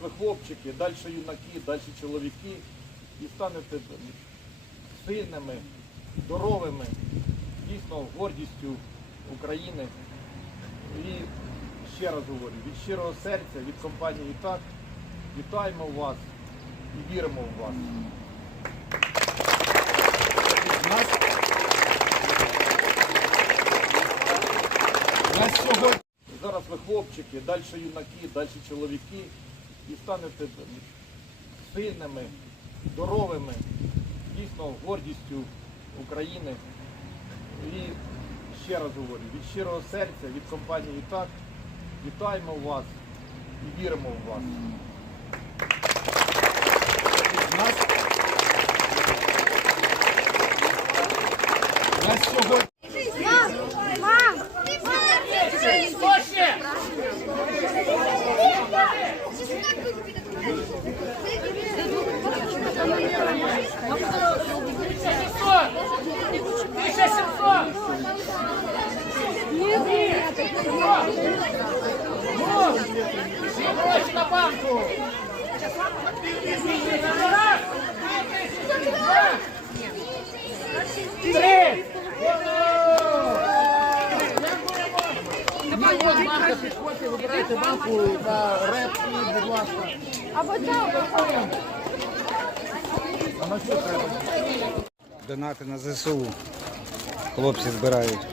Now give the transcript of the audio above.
ви хлопчики, далі юнаки, далі чоловіки і станете сильними, здоровими, дійсно гордістю України. І ще раз говорю, від щирого серця, від компанії «ІТАК» вітаємо вас і віримо в вас. Зараз ви хлопчики, далі юнаки, далі чоловіки і станете сильними, здоровими, дійсно гордістю України. І ще раз говорю, від щирого серця, від компанії «ІТАК» вітаємо вас і віримо в вас. Нас сьогодні. На банку! Три! Банка, підходьте, вибирайте банку на реп будь ласка. А на що треба? Донати на ЗСУ. Хлопці збирають.